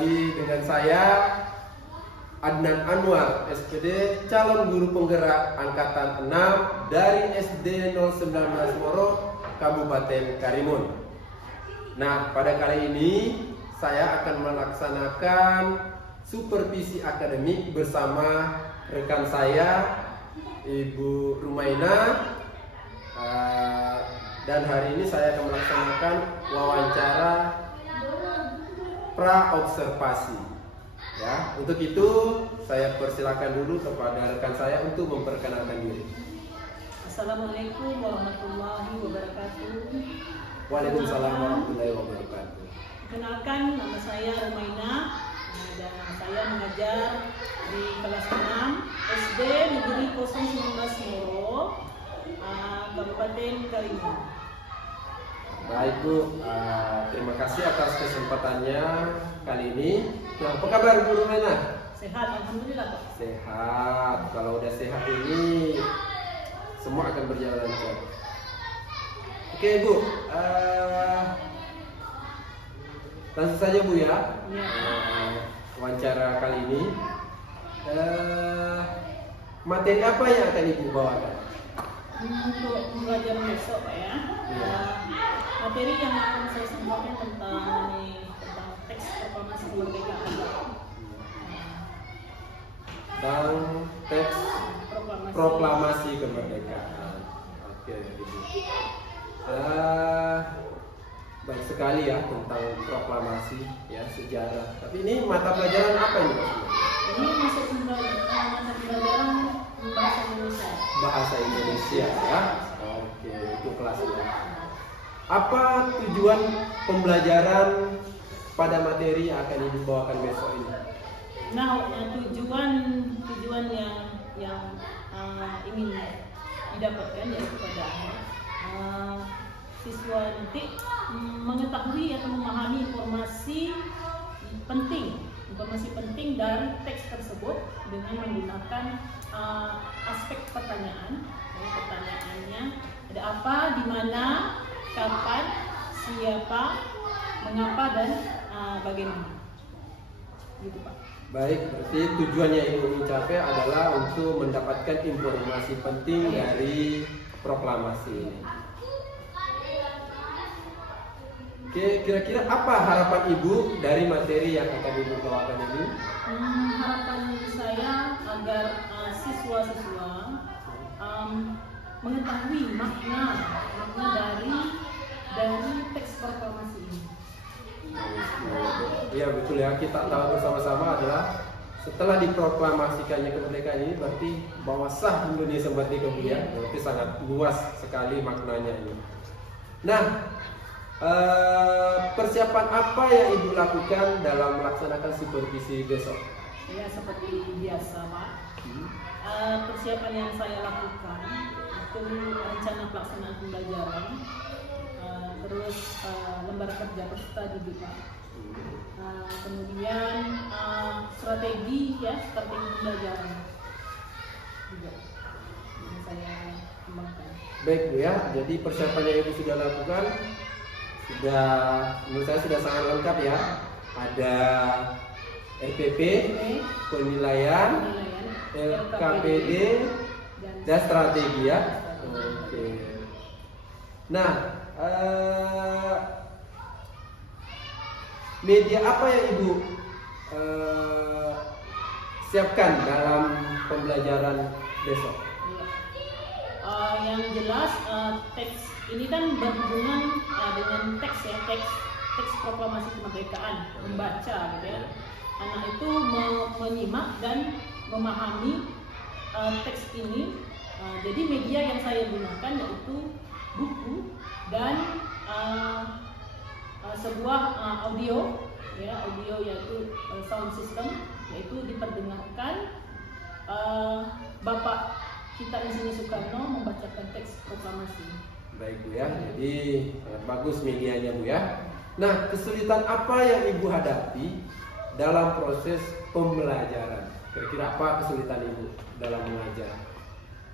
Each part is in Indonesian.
lagi dengan saya Adnan Anwar, SPD calon guru penggerak angkatan 6 dari SD 019 Moro, Kabupaten Karimun. Nah, pada kali ini saya akan melaksanakan supervisi akademik bersama rekan saya Ibu Rumaina, dan hari ini saya akan melaksanakan wawancara pra-observasi. Ya, untuk itu saya persilakan dulu kepada rekan saya untuk memperkenalkan diri. Assalamualaikum warahmatullahi wabarakatuh. Waalaikumsalam warahmatullahi wabarakatuh. Kenalkan, nama saya Rumaina dan saya mengajar di kelas 6 SD Negeri 019 Moro, Kabupaten Karimun. Baik Bu, terima kasih atas kesempatannya kali ini. Nah, apa kabar Bu Rumaina? Sehat, alhamdulillah Pak. Sehat. Kalau udah sehat ini semua akan berjalan lancar. Oke Bu, langsung saja Bu ya. Wawancara kali ini, materi apa yang akan Ibu bawakan? Untuk pembelajaran besok Pak ya, materi yang akan saya sampaikan tentang teks proklamasi kemerdekaan. Tentang teks proklamasi kemerdekaan. Oke, Ibu. Baik sekali ya tentang proklamasi ya, sejarah. Tapi ini mata pelajaran apa ini Pak? Ini masuk mata pelajaran bahasa Indonesia. Bahasa Indonesia ya. Oke, itu kelasnya. Apa tujuan pembelajaran pada materi yang akan Ibu bawakan besok ini? Nah, tujuan yang ingin didapatkan yaitu pada siswa nanti mengetahui atau memahami informasi penting dari teks tersebut dengan menggunakan aspek pertanyaan. Jadi pertanyaannya ada apa, di mana, kapan, siapa, mengapa, dan bagaimana. Gitu Pak. Baik, berarti tujuan yang Ibu capai adalah untuk mendapatkan informasi penting dari proklamasi ini. Oke, kira-kira apa harapan Ibu dari materi yang akan Ibu bawakan ini? Harapan saya agar siswa-siswa mengetahui makna dari teks proklamasi ini. Iya betul ya, kita tahu bersama-sama adalah setelah diproklamasikannya kemerdekaan ini berarti bahwa sah Indonesia merdeka ya, berarti sangat luas sekali maknanya ini. Nah, persiapan apa yang Ibu lakukan dalam melaksanakan supervisi besok? Ya, seperti biasa Pak. Persiapan yang saya lakukan itu rencana pelaksanaan pembelajaran, terus lembar kerja peserta didik Pak. Kemudian strategi pembelajaran juga yang saya kembangkan. Baik Bu ya, jadi persiapan yang Ibu sudah lakukan menurut saya sudah sangat lengkap ya. Ada RPP, penilaian, LKPD, dan strategi ya. Oke. Nah, media apa yang Ibu siapkan dalam pembelajaran besok? Yang jelas teks ini kan berhubungan dengan teks proklamasi kemerdekaan, membaca gitu ya. Anak itu menyimak dan memahami teks ini. Jadi media yang saya gunakan yaitu buku dan sebuah audio yaitu sound system, yaitu diperdengarkan Bapak kita Insinyur Soekarno membacakan teks proklamasi. Baik Bu ya, jadi bagus medianya Bu ya. Nah, kesulitan apa yang Ibu hadapi dalam proses pembelajaran? Kira-kira apa kesulitan Ibu dalam mengajar?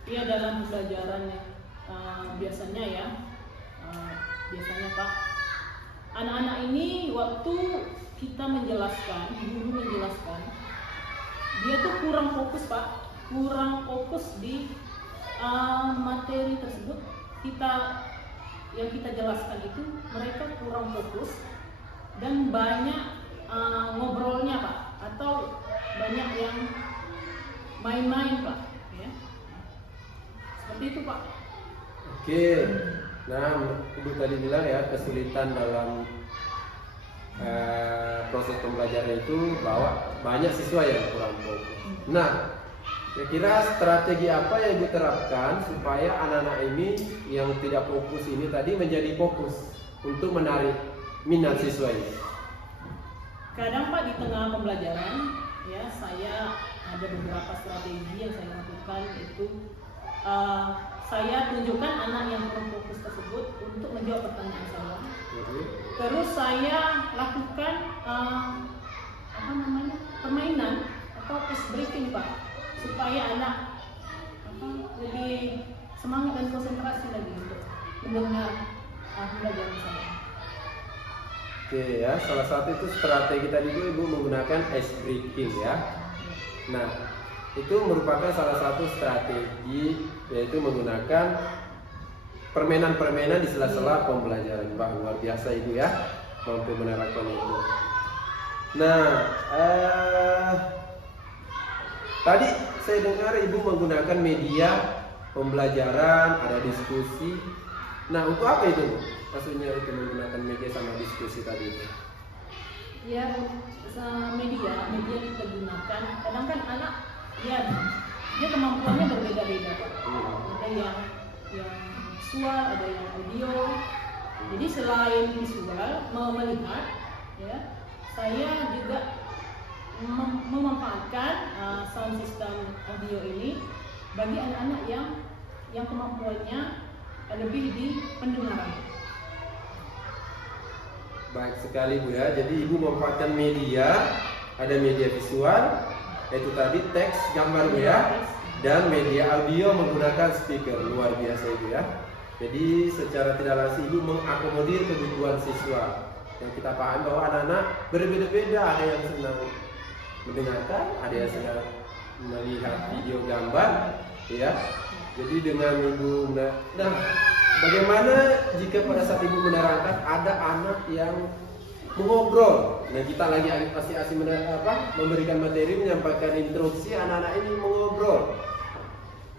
Iya, dalam pembelajaran biasanya Pak, anak-anak ini waktu kita menjelaskan, guru menjelaskan, dia tuh kurang fokus Pak, kurang fokus di materi tersebut. Yang kita jelaskan itu mereka kurang fokus dan banyak ngobrolnya Pak, atau banyak yang main-main Pak, ya. Seperti itu Pak. Oke, nah Ibu tadi bilang ya kesulitan dalam proses pembelajaran itu bahwa banyak siswa yang kurang fokus. Nah, kira-kira strategi apa yang Ibu terapkan supaya anak-anak ini yang tidak fokus ini tadi menjadi fokus untuk menarik minat siswa ini? Kadang Pak di tengah pembelajaran ya saya ada beberapa strategi yang saya lakukan, itu saya tunjukkan anak yang kurang fokus tersebut untuk menjawab pertanyaan saya. Terus saya lakukan permainan atau ice breaking Pak, supaya anak lebih semangat dan konsentrasi lagi untuk mendengar pembelajaran saya. Oke ya, salah satu itu strategi tadi itu Ibu menggunakan ice breaking ya. Nah, itu merupakan salah satu strategi, yaitu menggunakan permainan-permainan di sela-sela pembelajaran. Wah, luar biasa Ibu ya, mampu menerapkan itu. Nah, tadi saya dengar Ibu menggunakan media pembelajaran, ada diskusi. Nah, untuk apa itu Bu? Maksudnya itu menggunakan media sama diskusi tadi itu? Ya, media kita gunakan. Kadang kan anak ya dia kemampuannya berbeda-beda Pak. Ada yang visual, ada yang audio. Jadi selain visual mau melihat, ya saya juga memanfaatkan sound system audio ini bagi anak-anak yang kemampuannya lebih di pendengaran. Baik sekali Bu ya. Jadi Ibu memanfaatkan media, ada media visual, yaitu tadi teks, gambar Bu ya, dan media audio menggunakan speaker. Luar biasa Ibu ya. Jadi secara tidak langsung Ibu mengakomodir kebutuhan siswa. Yang kita paham bahwa anak-anak berbeda-beda, ada yang senang mendengarkan, ada yang senang melihat video gambar, ya. Jadi dengan Ibu, nah bagaimana jika pada saat Ibu menerangkan ada anak yang mengobrol? Nah, kita lagi asik-asik memberikan materi, menyampaikan instruksi, anak-anak ini mengobrol,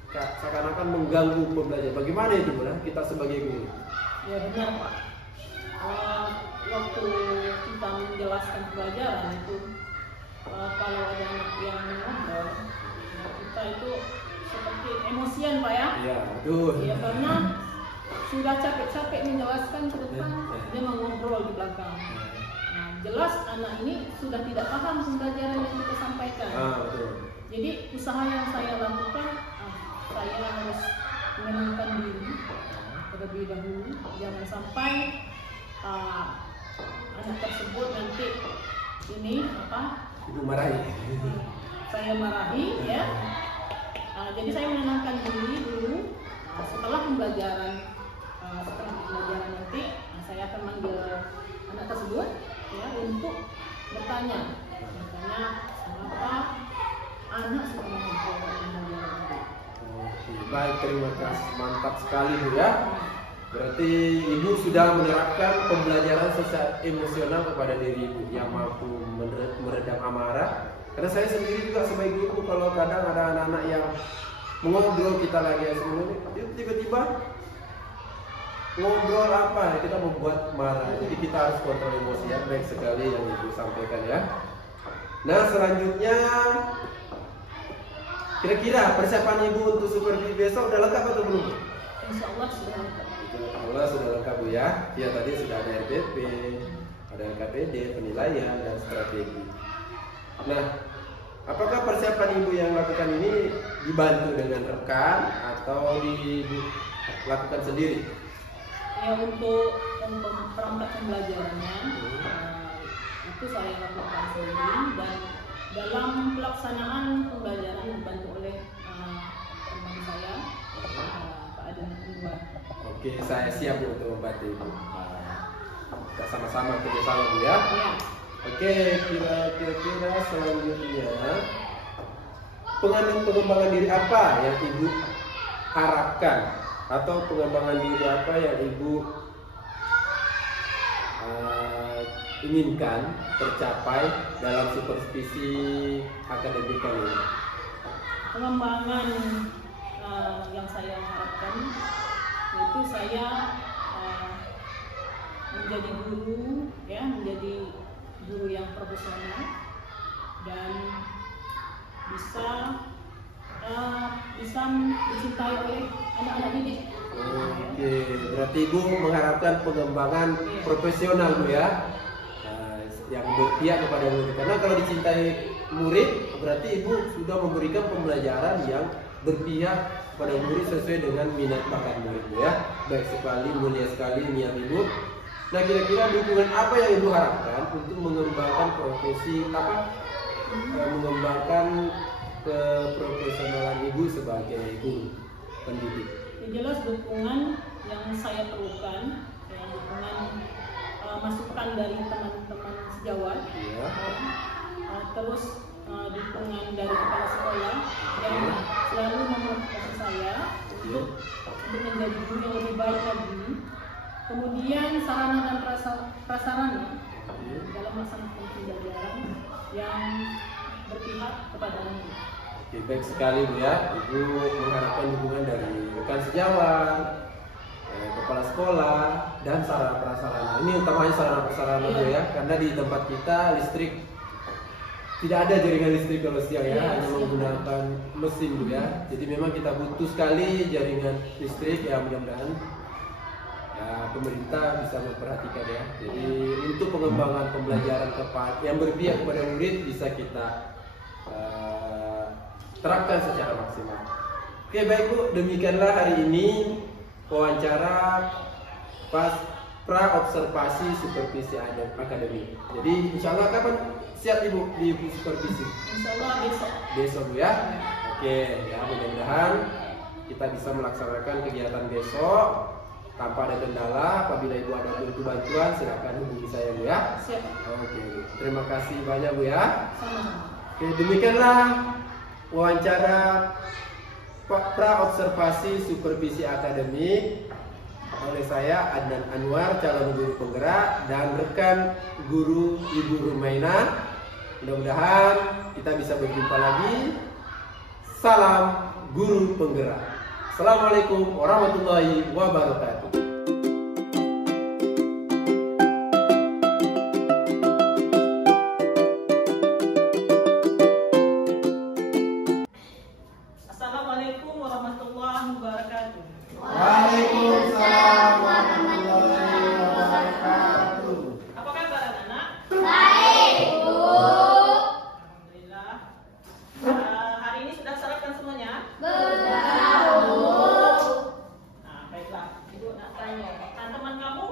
seakan-akan mengganggu pembelajaran. Bagaimana itu Bu? Kita sebagai guru? Ya benar Pak. Waktu kita menjelaskan pelajaran itu, kalau ada anak yang mengobrol, kita itu seperti emosian Pak ya. Iya betul. Ya karena sudah capek-capek menjelaskan ke depan, dia mengobrol di belakang. Nah, jelas anak ini sudah tidak paham pembelajaran yang kita sampaikan. Betul. Jadi usaha yang saya lakukan, saya harus menenangkan diri terlebih dahulu, jangan sampai anak tersebut nanti ini Ibu marahi. Saya marahi ya. Jadi saya menenangkan diri dulu. Setelah pembelajaran nanti, saya akan manggil anak tersebut ya untuk bertanya kenapa anak suka mengobrol pembelajaran ini. Baik, terima kasih, mantap sekali Bu ya. Berarti Ibu sudah menerapkan pembelajaran secara emosional kepada diri Ibu yang mampu meredam amarah. Karena saya sendiri juga sebagai guru, kalau kadang ada anak-anak yang mengobrol, kita lagi tiba-tiba ngobrol apa, kita membuat marah. Jadi kita harus kontrol emosi ya. Baik sekali yang Ibu sampaikan ya. Nah, selanjutnya kira-kira persiapan Ibu untuk supervisi besok udah lengkap atau belum? Insya Allah sudah lengkap. Insya Allah sudah lengkap Bu ya. Ya tadi sudah ada RPP, ada KPD, penilaian dan strategi. Nah, apakah persiapan Ibu yang lakukan ini dibantu dengan rekan atau dilakukan sendiri? Ya untuk perangkat pembelajarannya itu saya lakukan sendiri, dan dalam pelaksanaan pembelajaran dibantu oleh teman saya Pak Adan Anwar. Oke, saya siap untuk membantu Ibu. Kita sama-sama kerjasama Bu ya. Oke, kira-kira selanjutnya pengembangan diri apa yang Ibu harapkan atau pengembangan diri apa yang Ibu inginkan tercapai dalam supervisi akademik ini? Pengembangan yang saya harapkan itu saya menjadi guru, ya, menjadi guru yang profesional dan bisa dicintai oleh anak-anak didik. Oke, berarti Ibu mengharapkan pengembangan profesional, Bu, ya, yang berpihak kepada murid. Karena kalau dicintai murid, berarti Ibu sudah memberikan pembelajaran yang berpihak pada murid sesuai dengan minat bakat murid, Bu, ya. Baik sekali, mulia sekali niat Ibu. Nah, kira-kira dukungan apa yang Ibu harapkan untuk mengembangkan profesi mengembangkan keprofesionalan Ibu sebagai guru pendidik? Yang jelas dukungan yang saya perlukan, ya, dukungan masukan dari teman-teman sejawat, ya. Terus dukungan dari kepala sekolah yang selalu memotivasi saya untuk menjadi guru yang lebih baik lagi. Kemudian sarana dan prasarana dalam melaksanakan pembelajaran yang berpihak kepada murid. Oke, baik sekali, Bu, ya. Ibu mengharapkan dukungan dari rekan sejawat, kepala sekolah, dan sarana prasarana. Ini utamanya sarana prasarana, Bu, ya, karena di tempat kita listrik tidak ada jaringan listrik kalau siang, ya, hanya menggunakan mesin, Bu, ya. Jadi memang kita butuh sekali jaringan listrik, ya, mudah-mudahan ya, pemerintah bisa memperhatikan, ya. Jadi untuk pengembangan pembelajaran yang berpihak kepada murid bisa kita terapkan secara maksimal. Oke, baik, Bu, demikianlah hari ini wawancara pra observasi supervisi akademik. Jadi insya Allah kapan siap Ibu di supervisi? Insya Allah besok. Besok, Bu, ya. Oke, ya, mudah-mudahan kita bisa melaksanakan kegiatan besok tanpa ada kendala. Apabila Ibu ada butuh bantuan, silakan hubungi saya, Bu, ya. Siap. Oke, terima kasih banyak, Bu, ya. Sama-sama. Oke, demikianlah wawancara pra observasi supervisi akademik oleh saya Adnan Anwar, calon guru penggerak, dan rekan guru Ibu Rumaina. Mudah-mudahan kita bisa berjumpa lagi. Salam guru penggerak. Assalamualaikum warahmatullahi wabarakatuh. Waalaikumsalam warahmatullahi wabarakatuh. Apa kabar anak-anak? Baik, Bu. Alhamdulillah. Hari ini sudah sarapan semuanya? Sudah, Bu. Nah, baiklah. Ibu nak tanya, teman kamu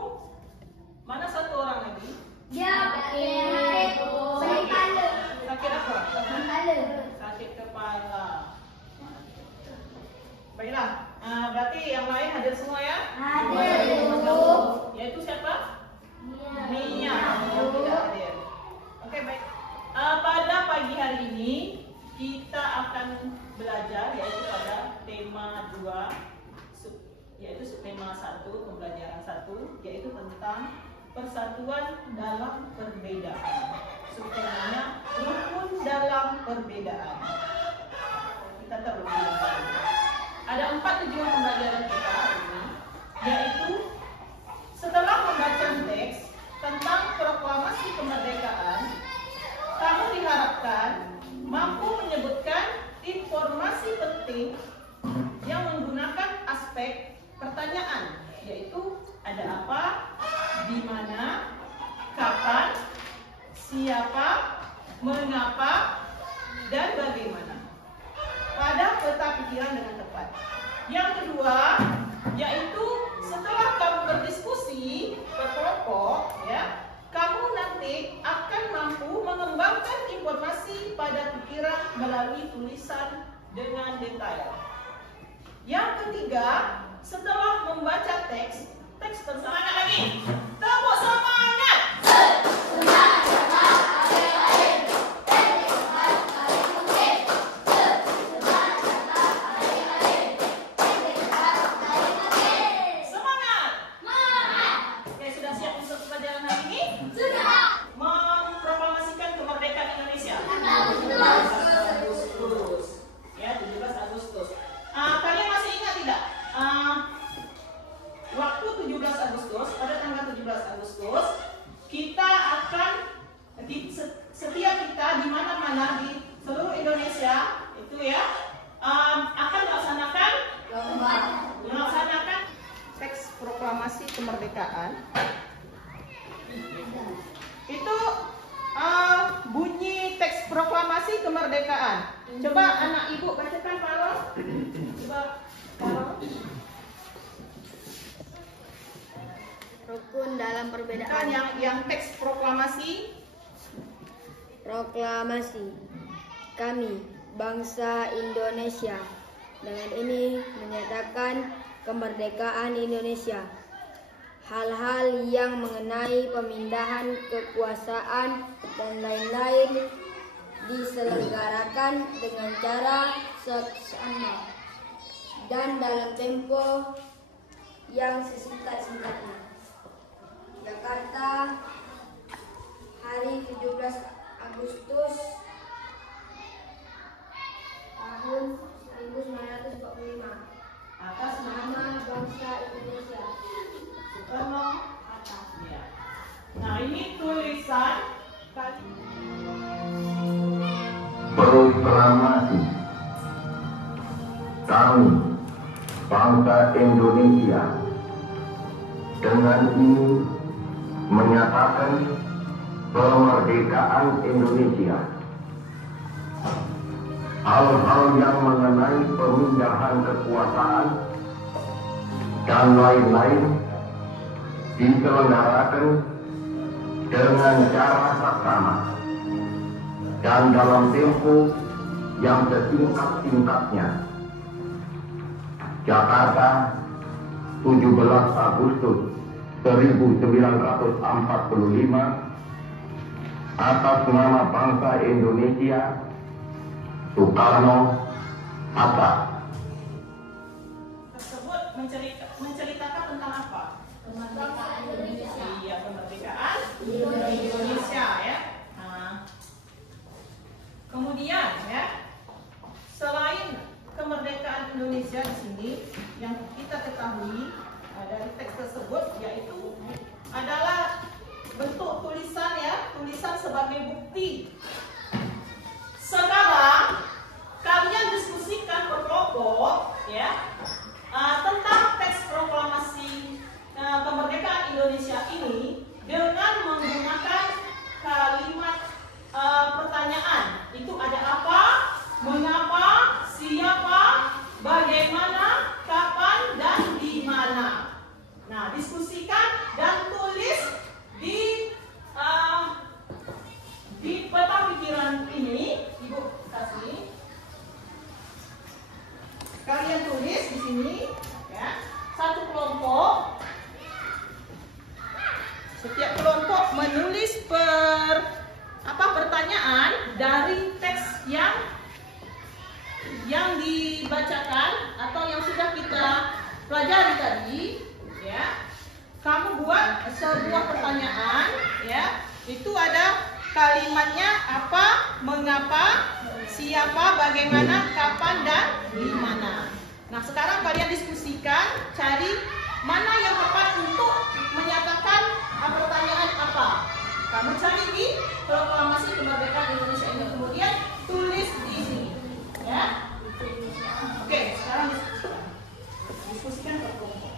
mana satu orang lagi? Dia sakit, Bu. Sakit apa? Kepala. Sakit kepala. Baiklah. Berarti yang lain hadir semua, ya? Hadir, Bu. Yaitu siapa? Mia. Bu. Tidak hadir. Oke, baik. Pada pagi hari ini kita akan belajar yaitu pada tema 2, yaitu tema 1, pembelajaran 1, yaitu tentang persatuan dalam perbedaan. Subtemanya rukun dalam perbedaan. Kita terus ada 4 tujuan pembelajaran kita hari ini, yaitu setelah membaca teks tentang proklamasi kemerdekaan, kamu diharapkan mampu menyebutkan informasi penting yang menggunakan aspek pertanyaan, yaitu ada apa, di mana, kapan, siapa, mengapa, dan bagaimana pada peta pikiran dengan tepat. Yang kedua, yaitu setelah kamu berdiskusi berkelompok, ya, kamu nanti akan mampu mengembangkan informasi pada pikiran melalui tulisan dengan detail. Yang ketiga, setelah membaca teks tersebut lagi. Tepuk semangat! Semangat! kemerdekaan. Coba anak ibu bacakan Farol. Coba Farol. Rukun dalam Kan perbedaan. yang teks proklamasi. Proklamasi. Kami, bangsa Indonesia, dengan ini menyatakan kemerdekaan Indonesia. Hal-hal yang mengenai pemindahan kekuasaan dan lain-lain diselenggarakan dengan cara seksama dan dalam tempo yang sesingkat-singkatnya. Jakarta, hari 17 Agustus tahun 1945. Atas nama Nama bangsa Indonesia. Soekarno atas ya. Nah ini tulisan Proklamasi. Kami, bangsa Indonesia, dengan ini menyatakan kemerdekaan Indonesia. Hal-hal yang mengenai pemindahan kekuasaan dan lain-lain diselenggarakan dengan cara saksama dan dalam tempo yang sesingkat-singkatnya. Jakarta, 17 Agustus 1945. Atas nama bangsa Indonesia, Soekarno, Hatta. tersebut menceritakan tentang apa? Bangsa Indonesia. Iya, kemerdekaan Indonesia ya. Nah, kemudian ya, selain kemerdekaan Indonesia di sini yang kita ketahui dari teks tersebut yaitu adalah bentuk tulisan ya, tulisan sebagai bukti. Sekarang kalian diskusikan berkelompok ya tentang teks proklamasi kemerdekaan Indonesia ini dengan menggunakan kalimat pertanyaan. Itu ada apa, mengapa, siapa, bagaimana, kapan, dan di mana. Nah, diskusikan dan tulis di peta pikiran ini, Ibu kasih. Kalian tulis di sini, ya. Satu kelompok. Setiap kelompok menulis pertanyaan dari teks yang dibacakan atau yang sudah kita pelajari tadi, ya. Kamu buat sebuah pertanyaan, ya. Itu ada kalimatnya apa, mengapa, siapa, bagaimana, kapan, dan di mana. Nah, sekarang kalian diskusikan, cari mana yang tepat untuk menyatakan pertanyaan apa. Kamu cari di proklamasi kemerdekaan Indonesia ini, kemudian tulis di sini, ya. Oke, sekarang diskusikan. Diskusikan berkelompok.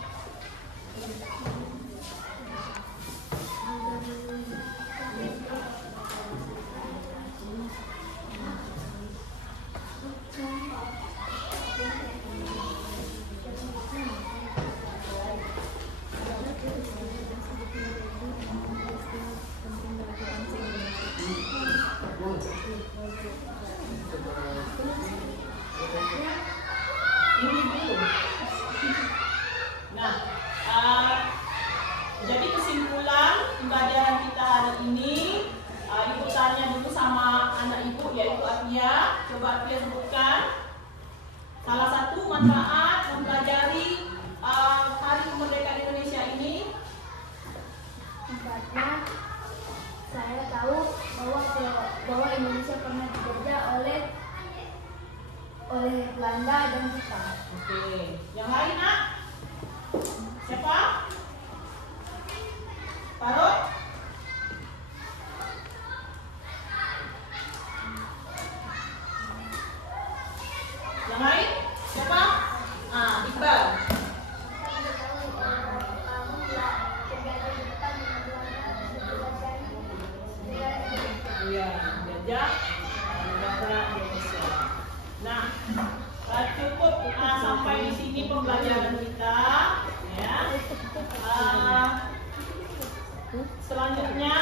Ini dulu. Nah, jadi kesimpulan pembelajaran kita hari ini, Ibu tanya dulu sama anak Ibu, yaitu Atia. Coba Atia sebutkan salah satu manfaat mempelajari Hari Kemerdekaan Indonesia ini. Tempatnya saya tahu bahwa Indonesia pernah dijajah oleh Belanda dan Jepang. Oke, yang lain nak? Siapa? Farod? Yang lain? Siapa? Iqbal. Iya, jajah. negara Indonesia. Nah, cukup sampai di sini pembelajaran kita, ya. Selanjutnya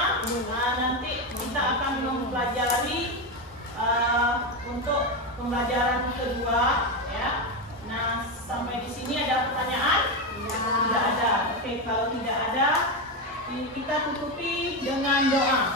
nanti kita akan mempelajari untuk pembelajaran kedua, ya. Nah, sampai di sini ada pertanyaan? Tidak ada. Oke, kalau tidak ada, kita tutupi dengan doa.